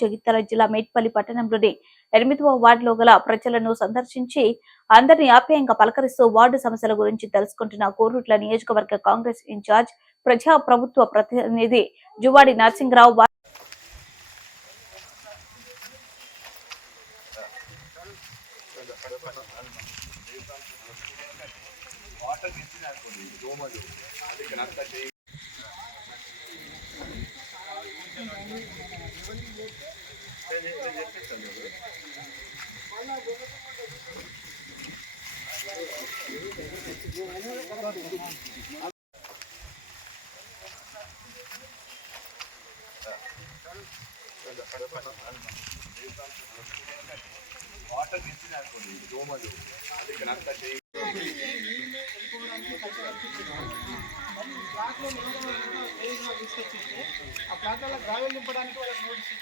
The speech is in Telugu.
జగిత్యాల జిల్లా మేట్పల్లి పట్టణంలోని ఎనిమిదవ వార్డులో గల ప్రజలను సందర్శించి అందరిని ఆప్యాయంగా పలకరిస్తూ వార్డు సమస్యల గురించి తెలుసుకుంటున్న కోరుట్ల నియోజకవర్గ కాంగ్రెస్ ఇన్ఛార్జ్ ప్రజా ప్రభుత్వ ప్రతినిధి జువాడి నరసింహరావు Thank. వాటర్ ఇచ్చిన దోమలు అది ఆ ప్లాట్లలో గ్రావెల్ నింపడానికి వాళ్ళకి నోటీస్